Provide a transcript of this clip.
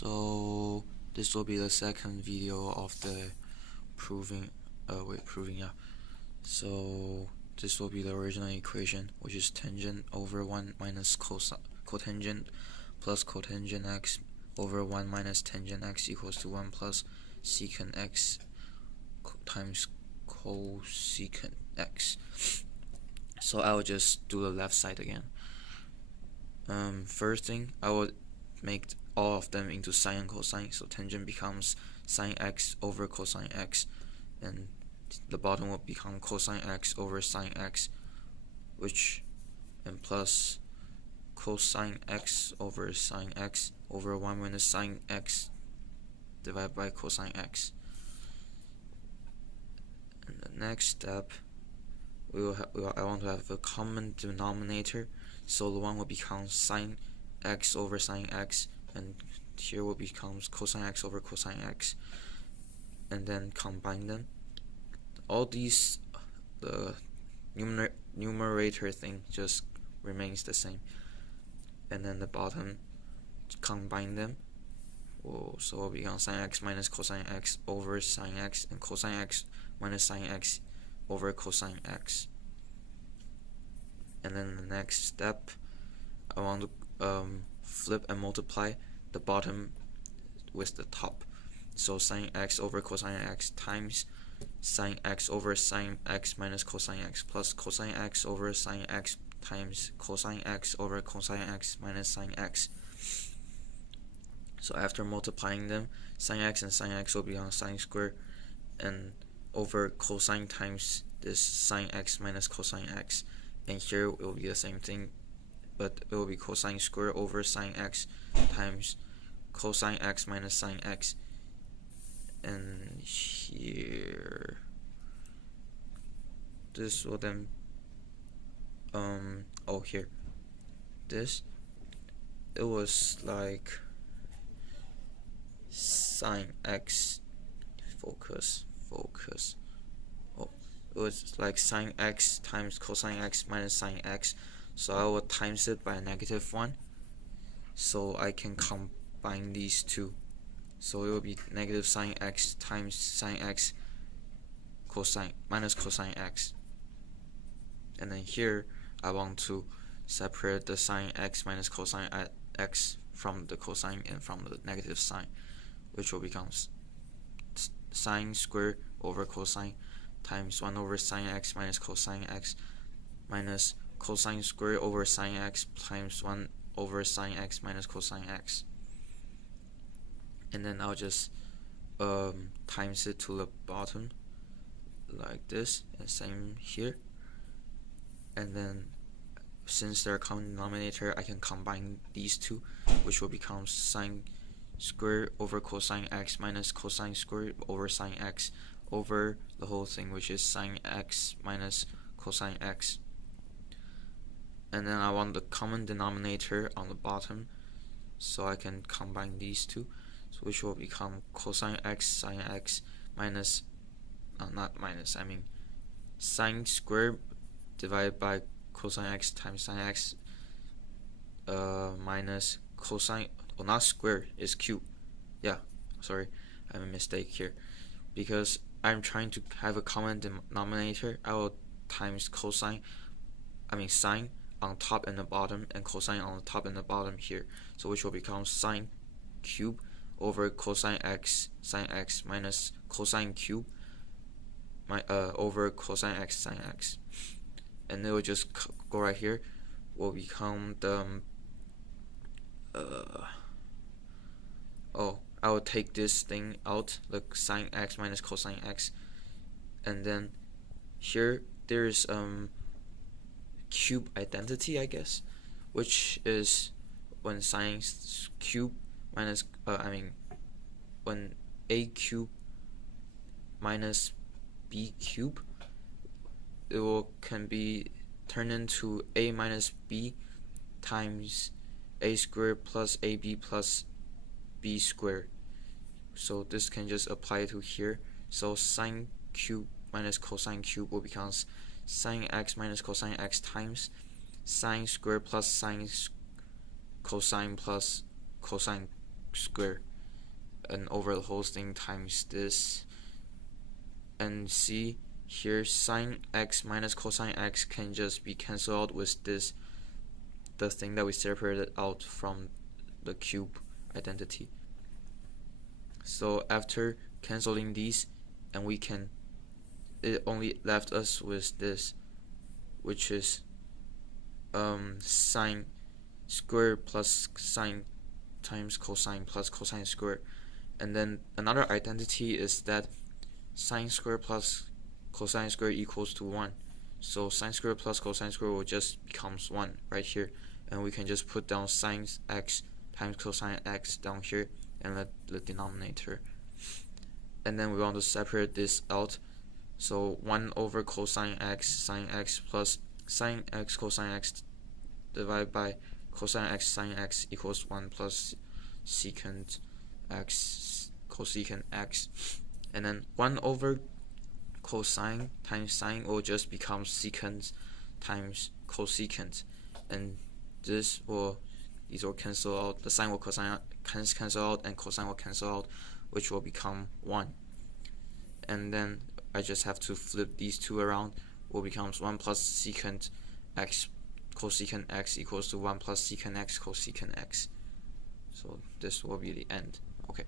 So this will be the second video of the proving, yeah. So this will be the original equation, which is tangent over 1 minus cotangent plus cotangent x over 1 minus tangent x equals to 1 plus secant x times cosecant x. So I will just do the left side again. First thing, I will make all of them into sine and cosine, so tangent becomes sine x over cosine x, and the bottom will become cosine x over sine x, and plus cosine x over sine x over 1 minus sine x divided by cosine x. And the next step, I want to have a common denominator, so the one will become sine x over sine x, and here will become cosine x over cosine x, and then combine them. All these, the numerator thing just remains the same, and then the bottom, combine them. So it will become sine x minus cosine x over sine x, and cosine x minus sine x over cosine x. And then the next step, I want to flip and multiply the bottom with the top. So sine x over cosine x times sine x over sine x minus cosine x plus cosine x over sine x times cosine x over cosine x minus sine x. So after multiplying them, sine x and sine x will become sine squared, and over cosine times this sine x minus cosine x, and here it will be the same thing, but it will be cosine squared over sine x times cosine x minus sine x, and here this will then here this, it was like sine x, focus, it was like sine x times cosine x minus sine x, so I will times it by a -1, so I can combine these two, so it will be negative sine x times sine x cosine minus cosine x. And then here I want to separate the sine x minus cosine x from the cosine and from the negative sign, which will become sine squared over cosine times 1 over sine x minus cosine x minus cosine squared over sine x times 1 over sine x minus cosine x. And then I'll just times it to the bottom like this, and same here. And then since they're a common denominator, I can combine these two, which will become sine squared over cosine x minus cosine squared over sine x over the whole thing, which is sine x minus cosine x. And then I want the common denominator on the bottom, so I can combine these two, which will become cosine x sine x minus, sine squared divided by cosine x times sine x minus cosine, not square, is cube. Yeah, sorry, I have a mistake here. Because I'm trying to have a common denominator, I will times sine on top and the bottom, and cosine on the top and the bottom here. So which will become sine cube over cosine x sine x minus cosine cube over cosine x sine x. And it will just go right here, will become the I will take this thing out, like sine x minus cosine x, and then here there's cube identity, I guess, which is when sine cube minus when a cube minus b cube, it can be turned into a minus b times a squared plus ab plus b squared. So this can just apply to here. So sine cube minus cosine cube will become sine x minus cosine x times sine squared plus sine cosine plus cosine squared. and over the whole thing times this. And see here, sine x minus cosine x can just be cancelled out with this, the thing that we separated out from the cube identity. So after canceling these, and it only left us with this, which is sine squared plus sine times cosine plus cosine squared. And then another identity is that sine squared plus cosine squared equals to 1. So sine squared plus cosine squared will just becomes 1 right here, and we can just put down sine x times cosine x down here and let the denominator. And then we want to separate this out. So 1 over cosine x sine x plus sine x cosine x divided by cosine x sine x equals 1 plus secant x cosecant x. And then 1 over cosine times sine will just become secant times cosecant, and these will cancel out. The sine will cancel out, and cosine will cancel out, which will become 1. And then I just have to flip these two around. Will becomes 1 plus secant x cosecant x equals to 1 plus secant x cosecant x. So this will be the end. Okay.